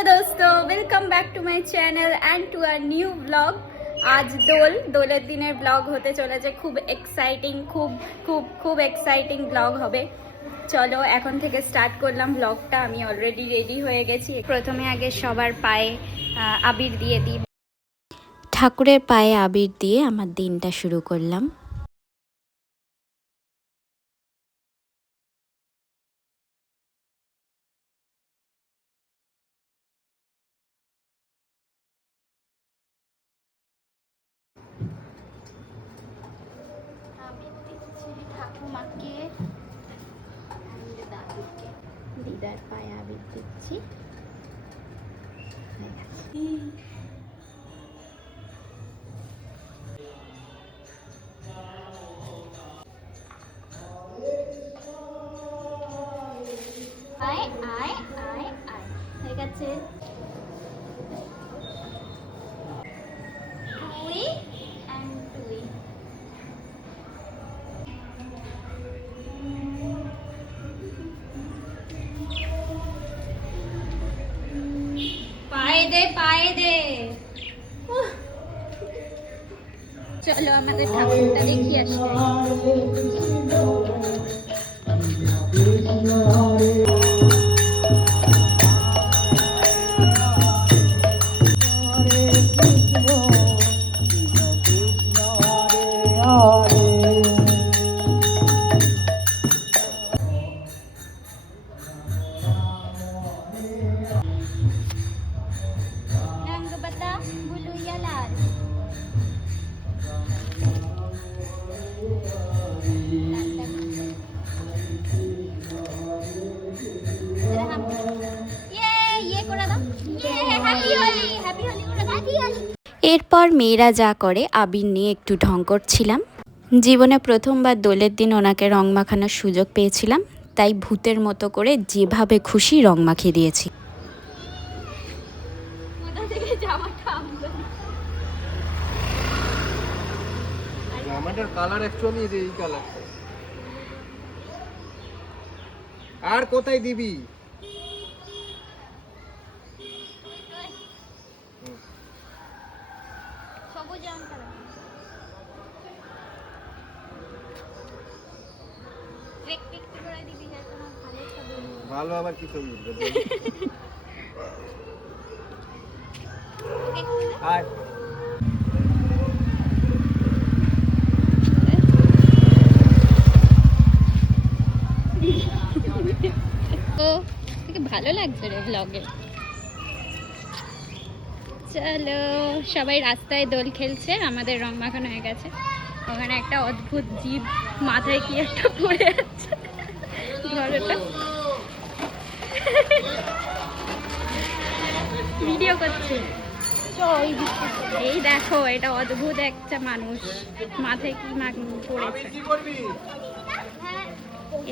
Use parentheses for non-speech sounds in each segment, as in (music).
दोस्तों welcome back to my channel and to our new blog আজ দোল দোলের দিনের ব্লগ হতে চলেছে খুব এক্সাইটিং খুব খুব খুব এক্সাইটিং ব্লগ হবে চলো এখন থেকে স্টার্ট করলাম ব্লগটা আমি অলরেডি রেডি হয়ে গেছি প্রথমে আগে সবার পায়ে আহ, আবির দিয়ে দিই ঠাকুরের পায়ে আবির দিয়ে আমার দিনটা শুরু করলাম ঠাকুমাকে দাদুকে দিদার পায়ে আবির দিচ্ছি হয়ে গেছে। পায়ে দে পায়ে দে উহ। চলো আমাদের ঠাকুরটা দেখি আসতে এরপর মেয়েরা যা করে আবির নিয়ে একটু ঢং করছিলাম। জীবনে প্রথমবার দোলের দিন ওনাকে রং মাখানোর সুযোগ পেয়েছিলাম তাই ভূতের মতো করে যেভাবে খুশি রং মাখিয়ে দিয়েছি। কোথা থেকে জামাটা আনবে জামাটার কালার অ্যাকচুয়ালি এই কালার আর কোথায় দিবি সবুজ রং করা একটু একটু করে দিবি যাতে আমার ভালো ছবি উঠবে। ভালো আবার কি ছবি উঠবে ভালো লাগছে রে ব্লগে চলো, সবাই রাস্তায় দোল খেলছে, আমাদের রং মাখানো হয়ে গেছে। ওখানে একটা অদ্ভুত জীব মাথায় কি একটা পড়ে আছে। ভিডিও করছি। এই দেখো এটা অদ্ভুত একটা মানুষ। মাথায় কি পড়েছে?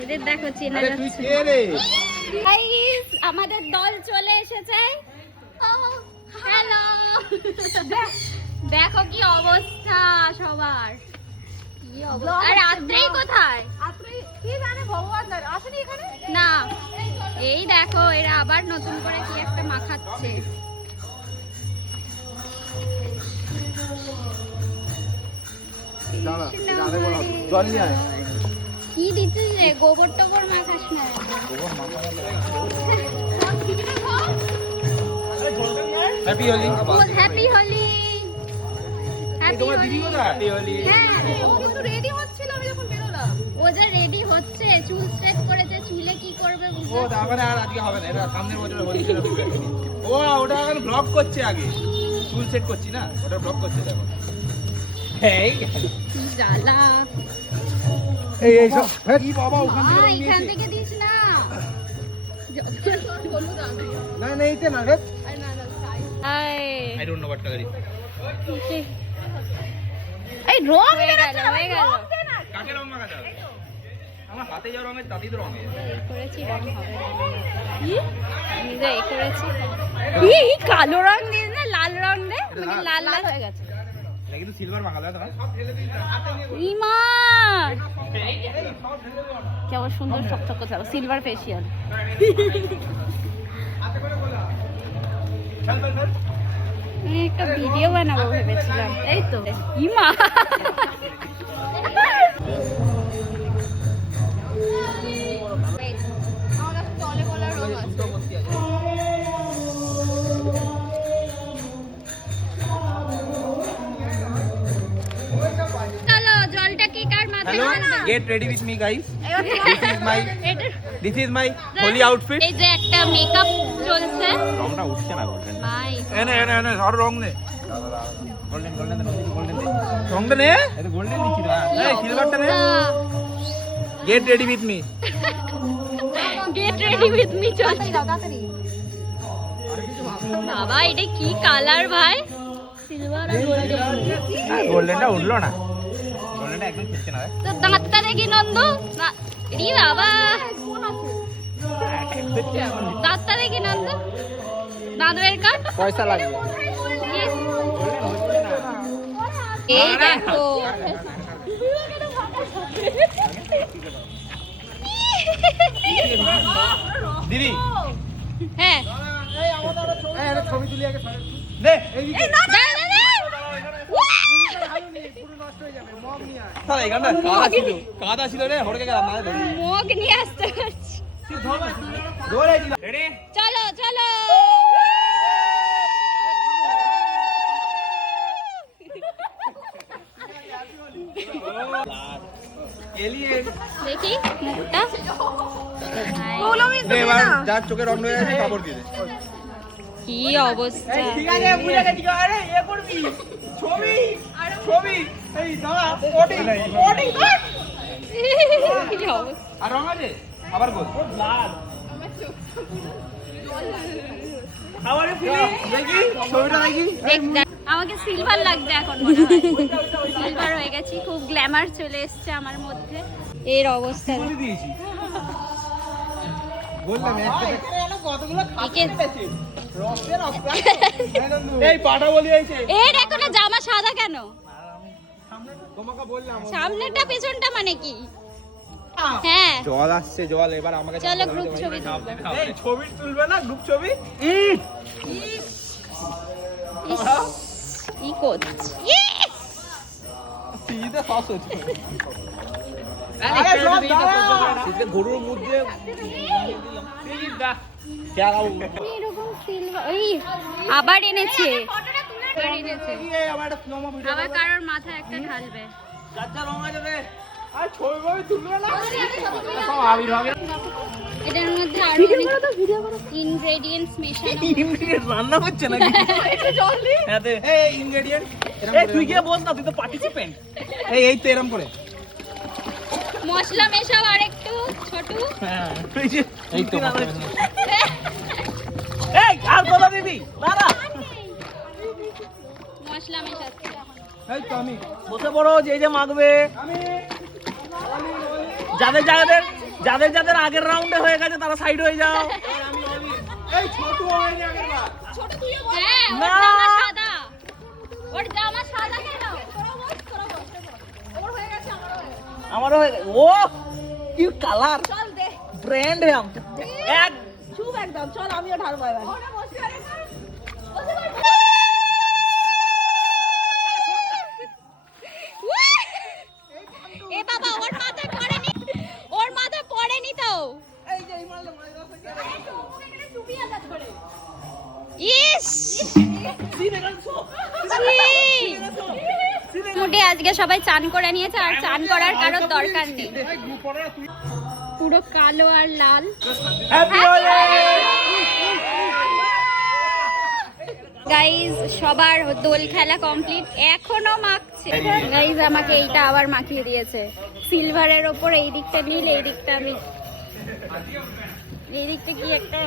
এদের দেখো চেনা যাচ্ছে কে রে? গাইস আমাদের দল চলে এসেছে। হ্যালো। দেখো কি অবস্থা সবার। কি অবস্থা? আর রাত্রেই কোথায়? না। এই দেখো এরা আবার নতুন করে কি একটা মাখাচ্ছে। কি দিচ্ছিস রে? গোবর টোবর মাখাস না। Happy Holi happy Holi happy Holi happy Holi হ্যাঁ ও যা রেডি হচ্ছে চুল স্ট্রেট করেছে চুলে কি করবে ও তারপরে আর আজকে হবে না এটা সামনের বছর হোলি (laughs) ও ওটা এখন ব্লক করছে আগে। চুল সেট করছি না ওটা ব্লক করছে দেখো। এই। জ্বালা এই এই সব কি বাবা ওখান থেকে এখান থেকে দিস না। না না এইতে না রে I don't know what colour এই রং হয়ে গেল হয়ে গেল। কাকে রং মাখা যাবে আমার হাতে যা রঙের তাতেই তো রঙ করেছি রং হবে। না আমি করেছি। এই কালো রং দিস না লাল রং দে এটা মানে লাল। লাল লাল হয়ে গেছে এটা কিন্তু সিলভার মাখা দাও ইমা! কেমন সুন্দর চকচক করছে সিলভার ফেসিয়াল আমি একটা ভিডিও বানাবো ভেবেছিলাম। এই তো। Ima! (laughs) Get ready with me guys this is my this is my Holi outfit এই যে একটা মেকআপ চলছে। রংটা উঠছে না গোল্ডেন। ভাই এনে এনে এনে আর রং নে। গোল্ডেন গোল্ডেন গোল্ডেন রংটা নে। এটা গোল্ডেন দিছি না এই সিলভারটা নে। Get ready with me get ready with me চলছে। বাবা এটা কি কালার ভাই? সিলভার আর গোল্ডেন গোল্ডেনটা উঠল না। গোল্ডেনটা একদম খেলছে না তো দাঁতটা দেখি নন্দু? না রি বাবা? দাঁতটা দেখি নন্দু? দাঁত বের কর পয়সা লাগবে। এই দেখো। দিদি। হ্যাঁ। ছবি তুলি আগে দা। তাহলে এখানটা কাদা ছিল। কাদা ছিল রে হড়কে গেলাম না মগ নিয়ে আসতে পারছি। চলো চলো। দেখি মুখটা। এবার যার চোখে রং হয়ে গেছে কাপড় দিয়ে কি অবস্থা আছে বুঝে গেছি। আরে এ করবি? ছবি ছবি। এই দাঁড়া ওটি ওটি আর রং আছে? আবার বল। লাল। আমাকে সিলভার লাগছে এখন সিলভার হয়ে। গেছি খুব গ্ল্যামার চলে এসছে আমার মধ্যে। এর অবস্থা। দিয়েছি। বললাম একে (laughs) এই পাটা বলি হয়েছে এর এখন জামা সাদা কেন? সামনেটা পেছনটা মানে কি? হ্যাঁ। জল আসছে জল এবার আমাকে চলো গ্রুপ ছবি এই ছবি তুলবে না গ্রুপ ছবি? ইস, কি করছি। সস হচ্ছে। আরে গরুর মধ্যে আবার এনেছে। আবার কারোর একটা ঢালবে। এটার মধ্যে আরও ইনগ্রেডিয়েন্টস মেশানো রান্না হচ্ছে (laughs) হ্যাঁ এই ইনগ্রেডিয়েন্ট এই তুই গিয়ে বল না তুই তো পার্টিসিপেন্ট এই এই তো এরকম করে। মশলা মেশাও আর একটু ছোটু। হ্যাঁ এই তো দিবি? বসে পড়ো যে যে মাগবে যাদের যাদের যাদের যাদের আগের রাউন্ডে হয়ে গেছে তারা সাইড হয়ে যাও। এই আমারও হয়ে গেছে। ও কি কালার ব্র্যান্ড হ্যাঁ একদম চল আমিও ঢালবো সবাই চান করে নিয়েছে আর চান করার কারোর দরকার নেই। পুরো কালো আর লাল। গাইজ সবার দোল খেলা কমপ্লিট এখনও মাখছে। গাইজ আমাকে এইটা আবার মাখিয়ে দিয়েছে। সিলভারের ওপর এই দিকটা নীল এই দিকটা আমি এই দিকটা কি একটা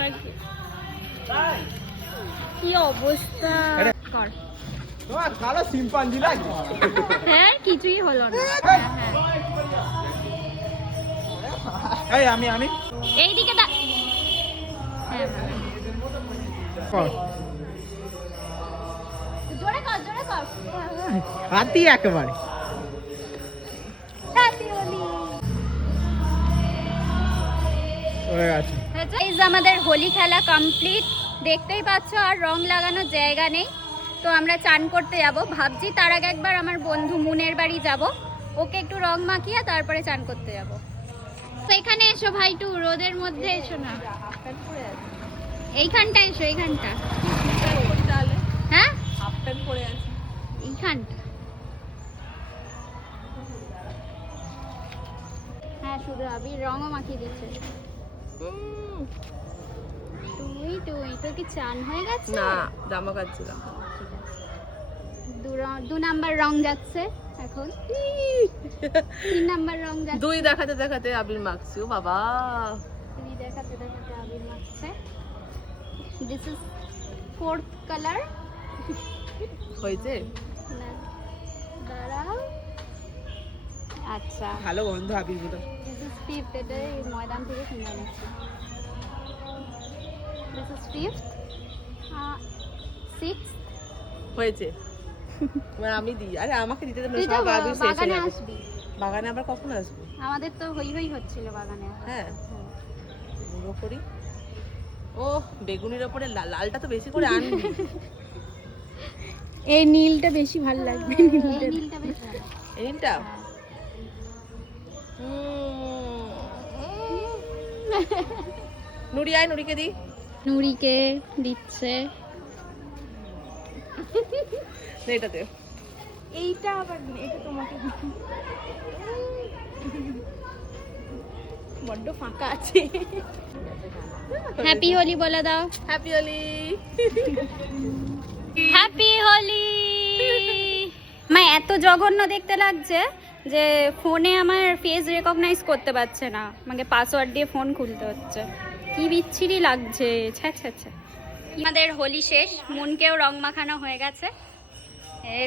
কি অবস্থা? কর। তোমার কালো শিম্পাঞ্জি লাগে হ্যাঁ কিছুই হলো না। হ্যাঁ, হ্যাঁ। এই আমি আমি। এইদিকে দা হ্যাঁ, হ্যাঁ। জোরে কর জোরে কর। হাতি একেবারে! হয়ে আমাদের হোলি খেলা কমপ্লিট দেখতেই পাচ্ছ আর রং লাগানোর জায়গা নেই। তো আমরা চান করতে যাব। ভাবছি তার আগে একবার আমার বন্ধু মুনের বাড়ি যাব। ওকে একটু রং মাখিয়ে তারপরে চান করতে যাব। তো এখানে এসো ভাই টু রোদের মধ্যে এসো না। এইখানটা এসো এইখানটা। হ্যাঁ? এইখানটা হ্যাঁ শুধু আবির রঙও মাখিয়ে দিচ্ছে। তুই তুই তোর কি চান হয়ে গেছে? না জামা কাচ্ছিলাম দু র- দু নাম্বার রং যাচ্ছে এখন। তিন নাম্বার রং যাচ্ছে। দুই দেখাতে দেখাতে আবির মাখছি ও বাবা। তুই দেখাতে দেখাতে আবির মাখছে। দিস ইজ ফোর্থ কালার হয়েছে? দাঁড়াও। আচ্ছা। ভালো গন্ধ আবিরগুলো দিস ইজ ফিফথ এটা ময়দান থেকে কিনে এনেছি। দিস ইজ ফিফথ সিক্স হয়েছে। আমি দিই। আরে আমাকে দিতে সব আবির শেষ হয়ে বাগানে যাবে আসবি। বাগানে আবার কখন আসব? আমাদের তো হই হই হচ্ছিল বাগানে হ্যাঁ। গুঁড়ো করি। ও বেগুনির ওপরে লালটা তো বেশি করে আনবি। (laughs) এই নীলটা বেশি ভালো লাগবে। এই নীলটা বেশ ভালো (laughs) নুরি আয় নুরিকে দি। নুরিকে দিচ্ছে। নে এটাতে এইটা আবার এটা তোমাকে বড্ড ফাঁকা আছে। হ্যাপি হোলি বলে দাও। হ্যাপি হোলি হ্যাপি হোলি মা এত জঘন্য দেখতে লাগছে যে ফোনে আমার ফেস রেকগনাইজ করতে পারছে না। আমাকে পাসওয়ার্ড দিয়ে ফোন খুলতে হচ্ছে। কি বিচ্ছিরি লাগছে। ছ্যা ছ্যা ছ্যা। আমাদের হোলি শেষ মনকেও রং মাখানো হয়ে গেছে।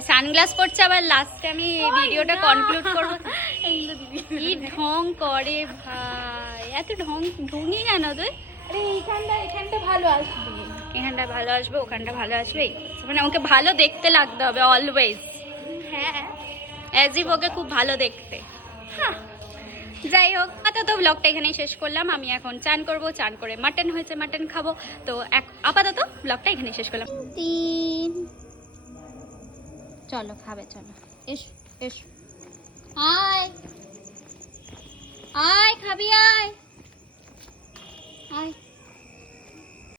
সানগ্লাস পড়ছে আবার লাস্টে আমি ভিডিওটা কনক্লুড করব। কি ঢং করে ভাই এত ঢং ঢঙ্গি কেন তুই এইখানটা এখানটা ভালো আসবে। এখানটা ভালো আসবে ওখানটা ভালো আসবে। মানে আমাকে ভালো দেখতে লাগতে হবে অলওয়েজ হ্যাঁ। অ্যাজ ইভ ওকে খুব ভালো দেখতে। হ্যাঁ যাই হোক আপাতত ব্লগটা এখানেই শেষ করলাম। আমি এখন চান করব চান করে মাটন হয়েছে মাটন খাব। তো এক আপাতত ব্লগটা এখানেই শেষ করলাম। তিন। চলো খাবে চলো। এসো এসো। আয়। আয় খাবি আয়। আয়।